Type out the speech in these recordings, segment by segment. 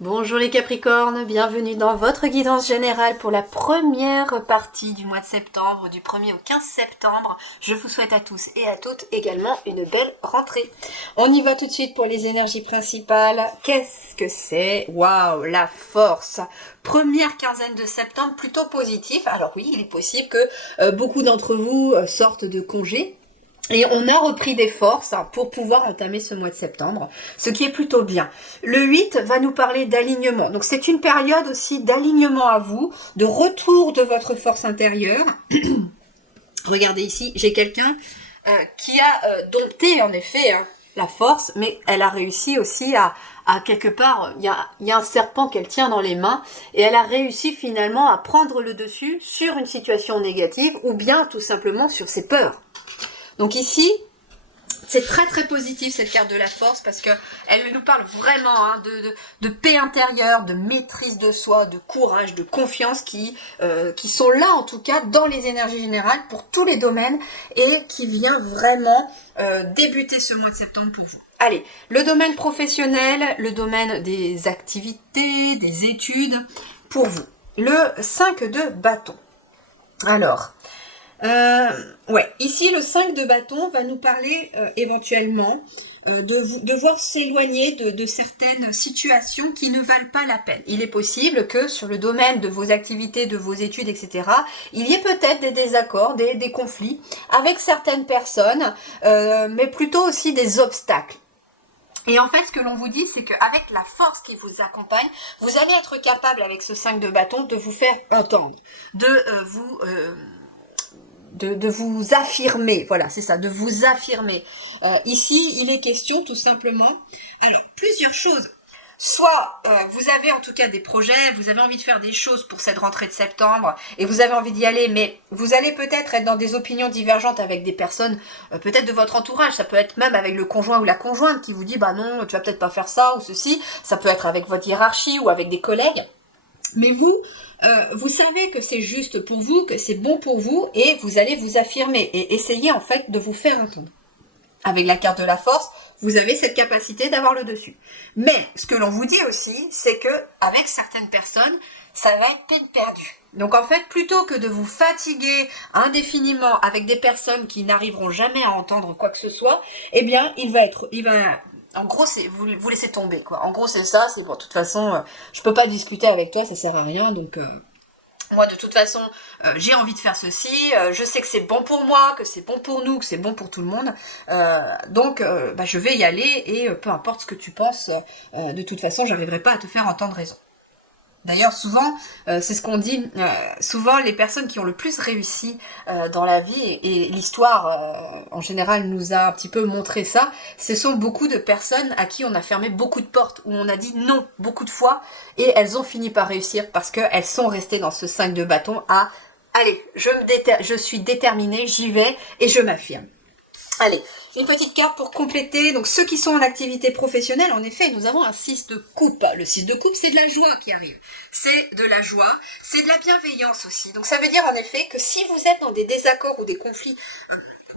Bonjour les Capricornes, bienvenue dans votre guidance générale pour la première partie du mois de septembre, du 1er au 15 septembre. Je vous souhaite à tous et à toutes également une belle rentrée. On y va tout de suite pour les énergies principales. Qu'est-ce que c'est? Waouh, la force! Première quinzaine de septembre, plutôt positif. Alors oui, il est possible que beaucoup d'entre vous sortent de congé. Et on a repris des forces pour pouvoir entamer ce mois de septembre, ce qui est plutôt bien. Le 8 va nous parler d'alignement. Donc c'est une période aussi d'alignement à vous, de retour de votre force intérieure. Regardez ici, j'ai quelqu'un qui a dompté en effet la force, mais elle a réussi aussi à quelque part, il y a un serpent qu'elle tient dans les mains, et elle a réussi finalement à prendre le dessus sur une situation négative, ou bien tout simplement sur ses peurs. Donc ici, c'est très très positif cette carte de la force parce que elle nous parle vraiment de paix intérieure, de maîtrise de soi, de courage, de confiance qui sont là en tout cas dans les énergies générales pour tous les domaines et qui vient vraiment débuter ce mois de septembre pour vous. Allez, le domaine professionnel, le domaine des activités, des études, pour vous. Le 5 de bâton. Alors... ici le 5 de bâton va nous parler éventuellement de devoir s'éloigner de certaines situations qui ne valent pas la peine. Il est possible que sur le domaine de vos activités, de vos études, etc., il y ait peut-être des désaccords, des conflits avec certaines personnes, mais plutôt aussi des obstacles. Et en fait, ce que l'on vous dit, c'est qu'avec la force qui vous accompagne, vous allez être capable, avec ce 5 de bâton, de vous faire entendre, de vous affirmer, voilà, c'est ça, de vous affirmer. Ici, il est question tout simplement, alors, plusieurs choses. Soit vous avez en tout cas des projets, vous avez envie de faire des choses pour cette rentrée de septembre, et vous avez envie d'y aller, mais vous allez peut-être être dans des opinions divergentes avec des personnes, peut-être de votre entourage, ça peut être même avec le conjoint ou la conjointe qui vous dit, bah non, tu vas peut-être pas faire ça ou ceci, ça peut être avec votre hiérarchie ou avec des collègues. Mais vous savez que c'est juste pour vous, que c'est bon pour vous, et vous allez vous affirmer et essayer en fait de vous faire entendre. Avec la carte de la force, vous avez cette capacité d'avoir le dessus. Mais ce que l'on vous dit aussi, c'est que avec certaines personnes, ça va être peine perdue. Donc en fait, plutôt que de vous fatiguer indéfiniment avec des personnes qui n'arriveront jamais à entendre quoi que ce soit, eh bien, en gros, c'est vous laissez tomber, quoi. En gros, c'est ça, c'est bon, de toute façon, je peux pas discuter avec toi, ça sert à rien, donc moi, de toute façon, j'ai envie de faire ceci, je sais que c'est bon pour moi, que c'est bon pour nous, que c'est bon pour tout le monde, donc je vais y aller, et peu importe ce que tu penses, de toute façon, j'arriverai pas à te faire entendre raison. D'ailleurs, souvent, c'est ce qu'on dit, souvent les personnes qui ont le plus réussi dans la vie, et l'histoire en général nous a un petit peu montré ça, ce sont beaucoup de personnes à qui on a fermé beaucoup de portes, où on a dit non beaucoup de fois, et elles ont fini par réussir parce qu'elles sont restées dans ce 5 de bâton à « Allez, je suis déterminée, j'y vais et je m'affirme ». Allez, une petite carte pour compléter. Donc ceux qui sont en activité professionnelle, en effet, nous avons un 6 de coupe. Le 6 de coupe, c'est de la joie qui arrive. C'est de la joie, c'est de la bienveillance aussi. Donc ça veut dire en effet que si vous êtes dans des désaccords ou des conflits,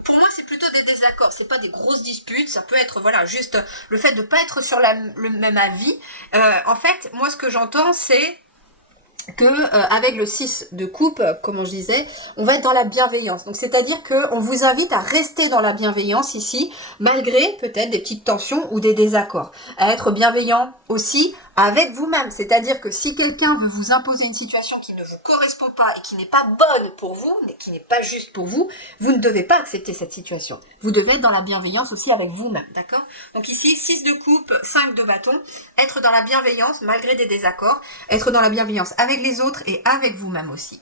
pour moi c'est plutôt des désaccords, c'est pas des grosses disputes, ça peut être voilà juste le fait de pas être sur le même avis. En fait, moi ce que j'entends c'est que avec le 6 de coupe, comme je disais, on va être dans la bienveillance. Donc c'est-à-dire que on vous invite à rester dans la bienveillance ici, malgré peut-être des petites tensions ou des désaccords. À être bienveillant aussi avec vous-même. C'est-à-dire que si quelqu'un veut vous imposer une situation qui ne vous correspond pas et qui n'est pas bonne pour vous, mais qui n'est pas juste pour vous, vous ne devez pas accepter cette situation. Vous devez être dans la bienveillance aussi avec vous-même, d'accord? Donc ici, 6 de coupe, 5 de bâton, être dans la bienveillance malgré des désaccords, être dans la bienveillance avec les autres et avec vous-même aussi.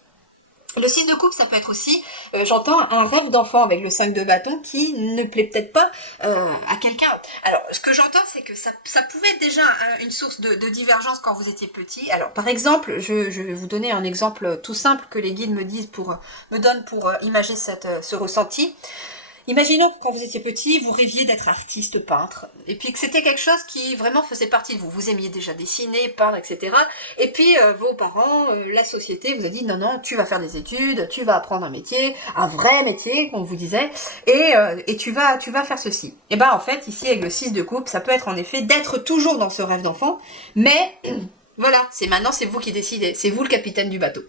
Le 6 de coupe, ça peut être aussi, j'entends, un rêve d'enfant avec le 5 de bâton qui ne plaît peut-être pas à quelqu'un. Alors, ce que j'entends, c'est que ça pouvait être déjà une source de divergence quand vous étiez petit. Alors, par exemple, je vais vous donner un exemple tout simple que les guides me donnent pour imager ce ressenti. Imaginons que quand vous étiez petit, vous rêviez d'être artiste peintre, et puis que c'était quelque chose qui vraiment faisait partie de vous. Vous aimiez déjà dessiner, peindre, etc. Et puis vos parents, la société vous a dit non, tu vas faire des études, tu vas apprendre un métier, un vrai métier, comme on vous disait, et tu vas faire ceci. Et ben en fait, ici avec le 6 de coupe, ça peut être en effet d'être toujours dans ce rêve d'enfant, mais voilà, c'est vous qui décidez, c'est vous le capitaine du bateau.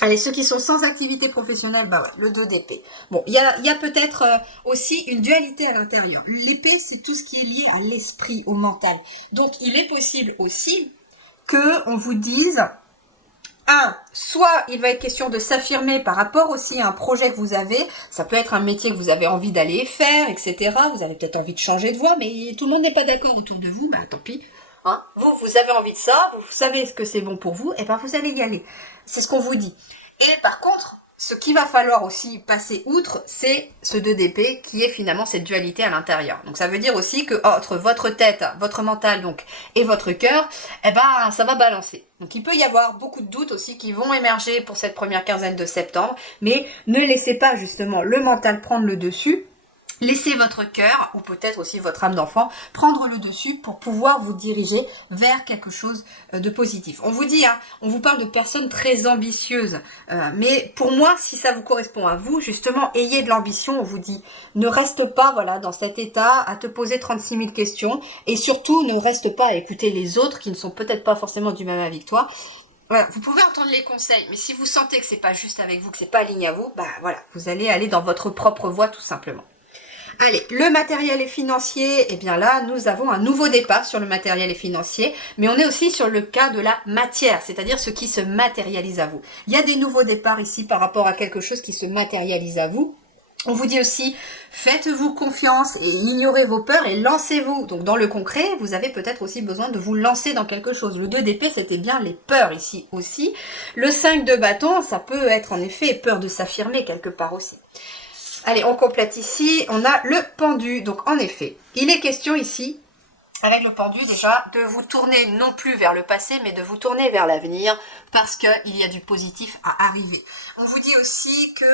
Allez, ceux qui sont sans activité professionnelle, bah ouais, le 2 d'épée. Bon, il y a peut-être aussi une dualité à l'intérieur. L'épée, c'est tout ce qui est lié à l'esprit, au mental. Donc, il est possible aussi que on vous dise, soit il va être question de s'affirmer par rapport aussi à un projet que vous avez. Ça peut être un métier que vous avez envie d'aller faire, etc. Vous avez peut-être envie de changer de voie, mais tout le monde n'est pas d'accord autour de vous. Bah, tant pis. Hein, vous avez envie de ça, vous savez ce que c'est bon pour vous, et ben vous allez y aller. C'est ce qu'on vous dit. Et par contre, ce qu'il va falloir aussi passer outre, c'est ce 2 d'épée qui est finalement cette dualité à l'intérieur. Donc ça veut dire aussi que entre votre tête, votre mental donc et votre cœur, eh ben ça va balancer. Donc il peut y avoir beaucoup de doutes aussi qui vont émerger pour cette première quinzaine de septembre, mais ne laissez pas justement le mental prendre le dessus. Laissez votre cœur, ou peut-être aussi votre âme d'enfant, prendre le dessus pour pouvoir vous diriger vers quelque chose de positif. On vous dit, on vous parle de personnes très ambitieuses, mais pour moi, si ça vous correspond à vous, justement, ayez de l'ambition, on vous dit, ne reste pas dans cet état à te poser 36 000 questions, et surtout, ne reste pas à écouter les autres qui ne sont peut-être pas forcément du même avis que toi. Voilà, vous pouvez entendre les conseils, mais si vous sentez que c'est pas juste avec vous, que c'est pas aligné à vous, vous allez aller dans votre propre voie tout simplement. Allez, le matériel et financier, bien là, nous avons un nouveau départ sur le matériel et financier, mais on est aussi sur le cas de la matière, c'est-à-dire ce qui se matérialise à vous. Il y a des nouveaux départs ici par rapport à quelque chose qui se matérialise à vous. On vous dit aussi, faites-vous confiance et ignorez vos peurs et lancez-vous. Donc dans le concret, vous avez peut-être aussi besoin de vous lancer dans quelque chose. Le 2 d'épée, c'était bien les peurs ici aussi. Le 5 de bâton, ça peut être en effet peur de s'affirmer quelque part aussi. Allez, on complète ici, on a le pendu. Donc en effet, il est question ici, avec le pendu déjà, de vous tourner non plus vers le passé, mais de vous tourner vers l'avenir, parce qu'il y a du positif à arriver. On vous dit aussi que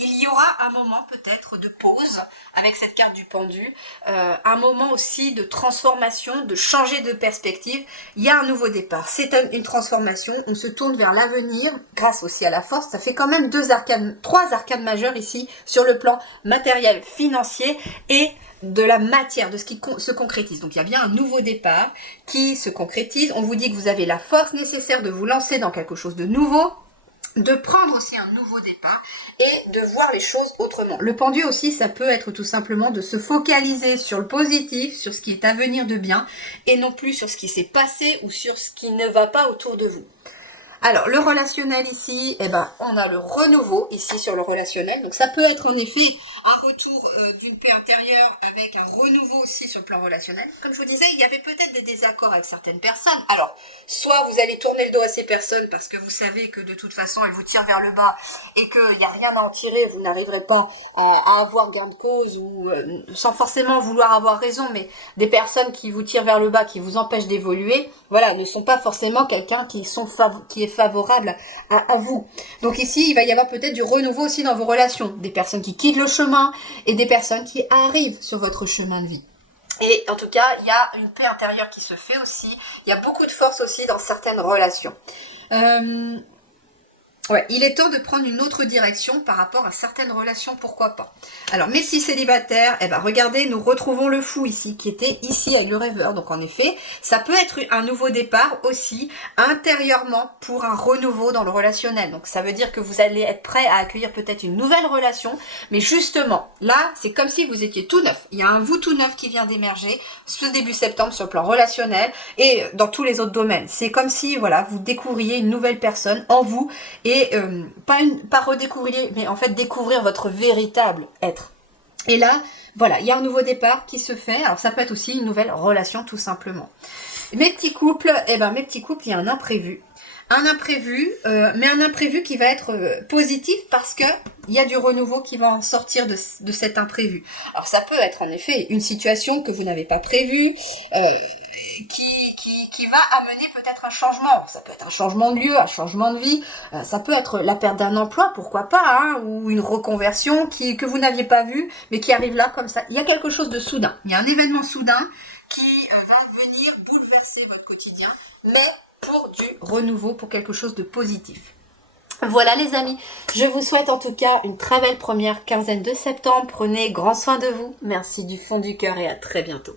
il y aura un moment peut-être de pause avec cette carte du pendu, un moment aussi de transformation, de changer de perspective. Il y a un nouveau départ, c'est une transformation, on se tourne vers l'avenir grâce aussi à la force. Ça fait quand même 3 arcanes majeures ici sur le plan matériel, financier et de la matière, de ce qui se concrétise. Donc il y a bien un nouveau départ qui se concrétise. On vous dit que vous avez la force nécessaire de vous lancer dans quelque chose de nouveau, de prendre aussi un nouveau départ et de voir les choses autrement. Le pendu aussi, ça peut être tout simplement de se focaliser sur le positif, sur ce qui est à venir de bien, et non plus sur ce qui s'est passé ou sur ce qui ne va pas autour de vous. Alors, le relationnel ici, on a le renouveau ici sur le relationnel. Donc, ça peut être en effet un retour d'une paix intérieure avec un renouveau aussi sur le plan relationnel. Comme je vous disais, il y avait peut-être des désaccords avec certaines personnes. Alors, soit vous allez tourner le dos à ces personnes parce que vous savez que de toute façon, elles vous tirent vers le bas et qu'il n'y a rien à en tirer, vous n'arriverez pas à avoir gain de cause ou sans forcément vouloir avoir raison, mais des personnes qui vous tirent vers le bas, qui vous empêchent d'évoluer, voilà, ne sont pas forcément quelqu'un qui est favorable à vous. Donc ici, il va y avoir peut-être du renouveau aussi dans vos relations, des personnes qui quittent le chemin et des personnes qui arrivent sur votre chemin de vie. Et en tout cas, il y a une paix intérieure qui se fait aussi, il y a beaucoup de force aussi dans certaines relations. Ouais, il est temps de prendre une autre direction par rapport à certaines relations, pourquoi pas. Alors, mais si célibataire, regardez, nous retrouvons le fou ici, qui était ici avec le rêveur. Donc, en effet, ça peut être un nouveau départ aussi, intérieurement, pour un renouveau dans le relationnel. Donc, ça veut dire que vous allez être prêt à accueillir peut-être une nouvelle relation, mais justement, là, c'est comme si vous étiez tout neuf. Il y a un vous tout neuf qui vient d'émerger, ce début septembre, sur le plan relationnel, et dans tous les autres domaines. C'est comme si, voilà, vous découvriez une nouvelle personne en vous, et pas redécouvrir, mais en fait découvrir votre véritable être. Et là, voilà, il y a un nouveau départ qui se fait. Alors ça peut être aussi une nouvelle relation tout simplement. Mes petits couples, il y a un imprévu. Mais un imprévu qui va être positif parce que il y a du renouveau qui va en sortir de cet imprévu. Alors ça peut être en effet une situation que vous n'avez pas prévue, qui va amener peut-être un changement. Ça peut être un changement de lieu, un changement de vie, ça peut être la perte d'un emploi, pourquoi pas, hein, ou une reconversion que vous n'aviez pas vue, mais qui arrive là comme ça. Il y a quelque chose de soudain, il y a un événement soudain qui va venir bouleverser votre quotidien, mais pour du renouveau, pour quelque chose de positif. Voilà les amis, je vous souhaite en tout cas une très belle première quinzaine de septembre. Prenez grand soin de vous. Merci du fond du cœur et à très bientôt.